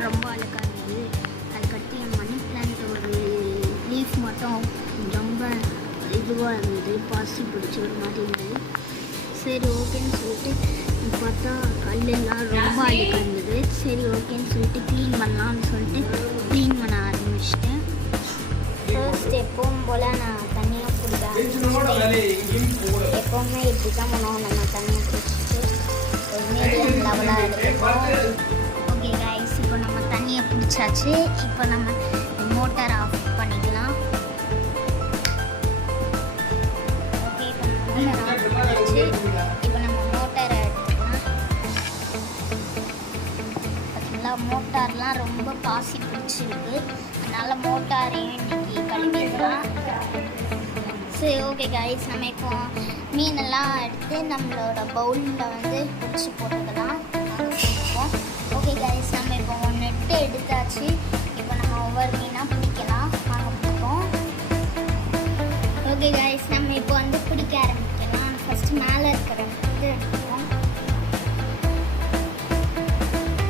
தண்ணியெல்லாம் ரொம்ப அழுக்காக இருந்தது. அதுக்கடுத்து என் மணி பிளான்ட் ஒரு லீஃப் மட்டும் ரொம்ப இதுவாக இருந்தது, பாசி பிடிச்ச ஒரு மாதிரி இருந்தது. சரி ஓகேன்னு சொல்லிட்டு பார்த்தா கல்லெல்லாம் ரொம்ப அழுக்காக இருந்தது. சரி ஓகேன்னு சொல்லிட்டு க்ளீன் பண்ணலாம்னு சொல்லிட்டு க்ளீன் பண்ண ஆரம்பிச்சிட்டேன். ஃபர்ஸ்ட் எப்பவும் போல் நான் தண்ணியாக பிடிக்க எப்போவுமே இப்படி தான் பண்ணுவோம். நம்ம தண்ணியை பிடிச்சிட்டு ஒரு மீடியம் லெவலாக எடுத்துப்போம். ஓகே கைஸ், இப்போ நம்ம தண்ணியை பிடிச்சாச்சு. இப்போ நம்ம மோட்டார் ஆஃப் பண்ணிக்கலாம். ஓகே, இப்போ நம்ம மோட்டார் ஆஃப் பண்ணியாச்சு. இப்போ நம்ம மோட்டாரை எடுத்துக்கலாம். பார்த்தீங்களா, மோட்டார்லாம் ரொம்ப பாசி பிடிச்சிருக்கு. அதனால் மோட்டாரையும் இன்னைக்கு கழுவிடலாம். சரி ஓகே கைஸ், நம்ம இப்போ மீனெல்லாம் எடுத்து நம்மளோட பவுலில் வந்து பிடிச்சி போட்டுக்கலாம். போட்டுப்போம். ஓகே கைஸ், நம்ம இப்போ நெட்டு எடுத்தாச்சு. இப்போ நம்ம ஒவ்வொரு மீனாக பிடிக்கலாம். வாங்க பிடிப்போம். ஓகே கைஸ், நம்ம இப்போ வந்து பிடிக்க ஆரம்பிக்கலாம். ஃபஸ்ட்டு மேலே இருக்கிற இது எடுத்துப்போம்.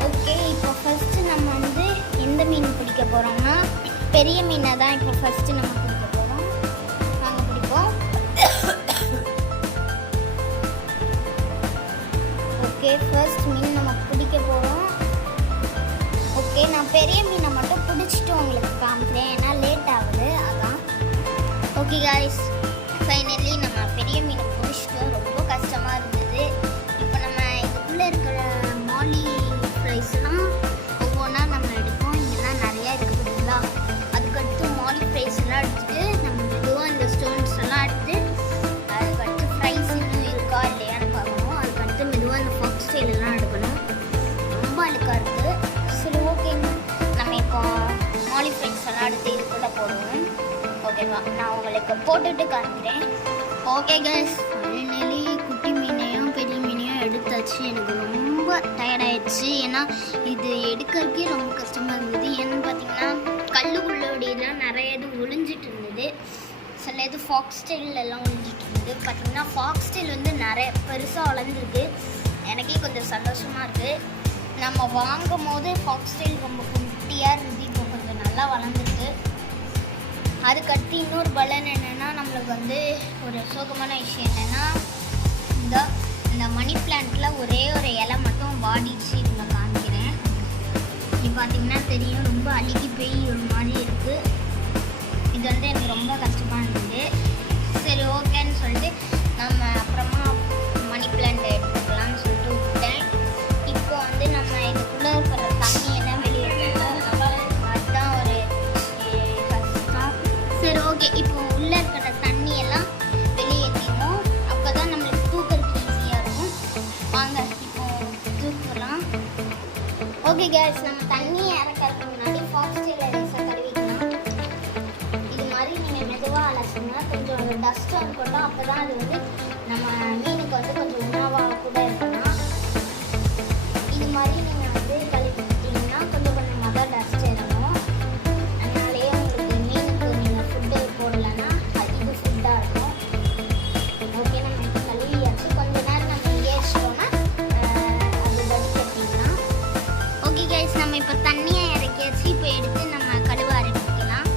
ஓகே, இப்போ ஃபஸ்ட்டு நம்ம வந்து எந்த மீன் பிடிக்க போகிறோம்னா பெரிய மீனை தான் இப்போ ஃபஸ்ட்டு நம்ம பிடிக்க போகிறோம். வாங்க பிடிப்போம். ஓகே, ஃபர்ஸ்ட் மீன் நம்ம பிடிக்க போகிறோம். ஓகே, நான் பெரிய மீனை மட்டும் பிடிச்சிட்டு உங்களுக்கு காமிக்கிறேன், ஏன்னா லேட் ஆகுது அதான். ஓகே காய்ஸ், ஃபைனலி நம்ம பெரிய மீனை பிடிச்சிட்டோம். ரொம்ப கஷ்டமாக இருந்தது. இப்போ நம்ம இதுக்குள்ளே இருக்கிற மாலி ஃப்ரைஸ்லாம் ஒவ்வொன்றா நம்ம எடுப்போம். இங்கெல்லாம் நிறையா இருக்குது பார்த்தீங்களா. அதுக்கடுத்து மாலி ஃப்ரைஸ் எல்லாம் எடுத்துகிட்டு நம்ம மெதுவாக இந்த ஸ்டோன்ஸ் எல்லாம் எடுத்து அதுக்கடுத்து ஃப்ரைஸ் இன்னும் இருக்கா இல்லையான்னு பார்க்கணும். அதுக்கடுத்து மெதுவாக இந்த ஃபாக்ஸ் ஸ்டைல் எல்லாம் எடுக்கணும். ரொம்ப அழுக்காக இருக்குது. சரி ஓகே, நம்ம இப்போ மாலி ஃப்ரைஸ் எல்லாம் எடுத்து இது கூட போடுவோம். ஓகேவா, நான் உங்களுக்கு போட்டுட்டு காமிக்கிறேன். ஓகே கைஸ், ஃபைனலி குட்டி மீனையும் பெரிய மீனையும் எடுத்தாச்சு. எனக்கு ரொம்ப டயர்டாயிடுச்சு, ஏன்னா இது எடுக்கிறதுக்கே ரொம்ப கஷ்டமாக இருந்தது. ஏன்னு பார்த்தீங்கன்னா கல்லுக்குள்ளோடையெல்லாம் நிறைய இது ஒளிஞ்சிட்டு இருந்தது. சில இது ஃபாக்ஸ் ஸ்டைலெல்லாம் ஒளிஞ்சிட்டு இருந்தது. பார்த்தீங்கன்னா ஃபாக்ஸ் ஸ்டைல் வந்து நிறைய பெருசாக வளர்ந்துருக்கு. எனக்கே கொஞ்சம் சந்தோஷமாக இருக்குது. நம்ம வாங்கும் போது ஃபாக்ஸ் ஸ்டைல் ரொம்ப குட்டியாக இருந்தது. இப்போ கொஞ்சம் நல்லா வளர்ந்துருக்கு. அதுக்கடுத்து இன்னொரு பலன் என்னென்னா, நம்மளுக்கு வந்து ஒரு சோகமான விஷயம் என்னென்னா, இந்த மணி பிளான்ட்டில் ஒரே ஒரு இலை மட்டும் வாடிச்சு. இவங்க காமிக்கிறேன். இது பார்த்திங்கன்னா தெரியும், ரொம்ப அழுகி போய் ஒரு மாதிரி இருக்குது. இது வந்து எனக்கு ரொம்ப கஷ்டமாக இருந்தது. சரி ஓகேன்னு சொல்லிட்டு நம்ம அப்புறமா மணி பிளான்ட் எடுத்துக்கலாம்னு சொல்லிட்டு விட்டேன். இப்போ வந்து நம்ம இதுக்குள்ளே இருக்கிற தண்ணியெல்லாம் வெளியே அதுதான் ஒரு கஷ்டம். சரி ஓகே, இப்போ உள்ளே இருக்கிற தண்ணியெல்லாம் வெளியேற்றிடுவோம். அப்போ தான் நம்மளுக்கு தூக்கிறதுக்கு ஈஸியாக இருக்கும். வாங்க இப்போ தூக்கலாம். ஓகே கேஸ், நம்ம தண்ணியை இறக்கிறதுக்கு முன்னாடி ஃபாக்ஸ் ஸ்டைல் ரைஸை கழுவிக்கலாம். இது மாதிரி நீங்கள் மெதுவாக அலசுங்க. கொஞ்சம் டஸ்ட்டாக இருக்கட்டும். அப்போ தான் அது வந்து நம்ம மீனுக்கு வந்து கொஞ்சம் உணவாக கூட இருக்கலாம். இது மாதிரி நீங்கள் வந்து கழுவிட்டீங்கன்னா கொஞ்சம் கொஞ்சமாக தான் டஸ்ட் இறங்கும். அதனாலேயே உங்களுக்கு மீனுக்கு நீங்கள் ஃபுட்டு போடலைன்னா இது ஃபுட்டாக இருக்கும். ஓகே, நம்ம இப்போ கழுவியாச்சு. கொஞ்ச நேரம் நம்ம இங்கே வச்சிட்டோம்னா அது வடிகட்டிங்கன்னா. ஓகே கைஸ், நம்ம இப்போ தண்ணியை இறக்கியாச்சு. இப்போ எடுத்து நம்ம கழுவ ஆரம்பிக்கலாம்.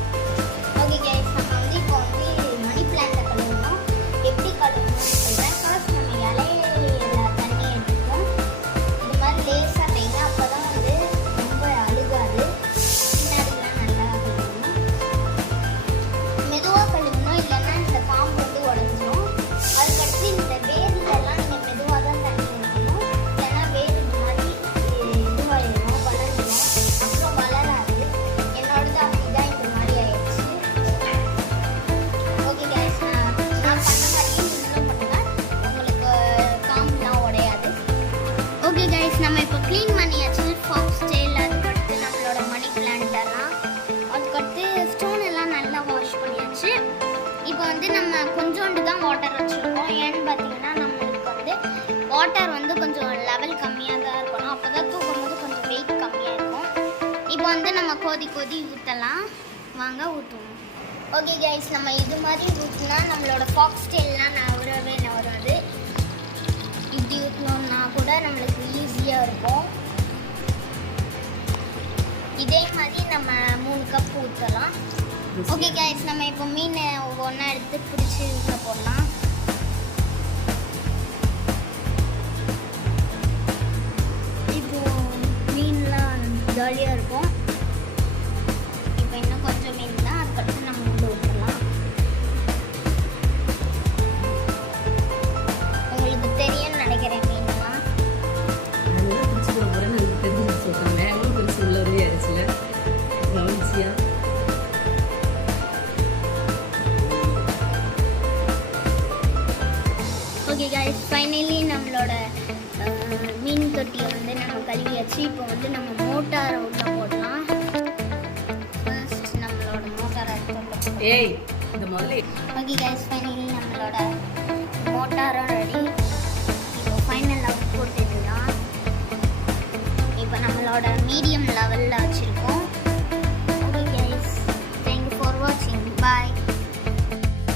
ஓகே கைஸ், நம்ம வந்து இப்போ வந்து மணி பிளான்ட்டை கழுவணும். எப்படி கழுவணும்னு சொல்கிறேன். ஃபர்ஸ்ட் நம்ம இலையில தண்ணி எடுத்துப்போம். இது மாதிரி லேசாக வைங்க. அப்போ தான் வந்து ரொம்ப அழுகாது. பின்னாடிலாம் நல்லா கழுவணும். மெதுவாக கழுவணும், இல்லைன்னா இந்த காம்பு வந்து உடஞ்சிடும். அதுக்கடுத்து இந்த வேர்லெல்லாம் நீங்கள் மெதுவாக தான் தண்ணி ஊற்றணும். இல்லைன்னா வேர் இந்த மாதிரி இதுவாகிடும், வளர்ந்துடும். அப்புறம் வளராது. என்னோடது அப்படி தான் இந்த மாதிரி ஆயிடுச்சு. ஓகே கைஸ், நான் பண்ண மாதிரியே நீங்களும் பண்ணுங்கள். உங்களுக்கு காம்புலாம் உடையாது. ஓகே கைஸ், நம்ம இப்போ க்ளீன் பண்ணியாச்சு ஃபாக்ஸ் ஸ்டைல். அதுக்கடுத்து நம்மளோட மணி பிளான்ட்டெல்லாம், அதுக்கடுத்து ஸ்டோன் எல்லாம் நல்லா வாஷ் பண்ணியாச்சு. இப்போ வந்து நம்ம கொஞ்சோண்டு தான் வாட்டர் வச்சுருக்கோம். ஏன்னு பார்த்தீங்கன்னா நம்மளுக்கு வந்து வாட்டர் வந்து கொஞ்சம் லெவல் கம்மியாக தான் இருக்கணும். அப்போ தான் தூக்கும் போது கொஞ்சம் வெயிட் கம்மியாக இருக்கும். இப்போ வந்து நம்ம கொதி ஊற்றலாம். வாங்க ஊற்றுவோம். ஓகே கைஸ், நம்ம இது மாதிரி ஊற்றினா நம்மளோட ஃபாக்ஸ் ஸ்டைல்லாம் வராது. இப்படி ஊற்றினோம்னா கூட நம்மளுக்கு ஈஸியாக இருக்கும். உப்பு ஊற்றலாம். ஓகே கைஸ், நம்ம இப்போ மீன் ஒவ்வொன்றா எடுத்து பிடிச்சி உள்ள போடலாம். இப்போ மீன்லாம் ஜாலியாக இருக்கும். இப்போ இன்னும் கொஞ்சம் மீன் தான், அதுக்கடுத்து நம்ம உள்ள ஊற்றலாம். உங்களுக்கு தெரியும்னு நினைக்கிறேன் மீன்லாம். ஓகே கைஸ், ஃபைனலி நம்மளோட மீன் தொட்டியை வந்து நம்ம கழுவியாச்சு. இப்போ வந்து நம்ம மோட்டாரை உள்ள போடலாம். ஃபர்ஸ்ட் நம்மளோட மோட்டாரை ஓகே கைஸ், ஃபைனலி நம்மளோட மோட்டாரும் ரெடி. இப்போ ஃபைனல் அவுட் போட்டுடலாம். இப்போ நம்மளோட மீடியம் லெவலில்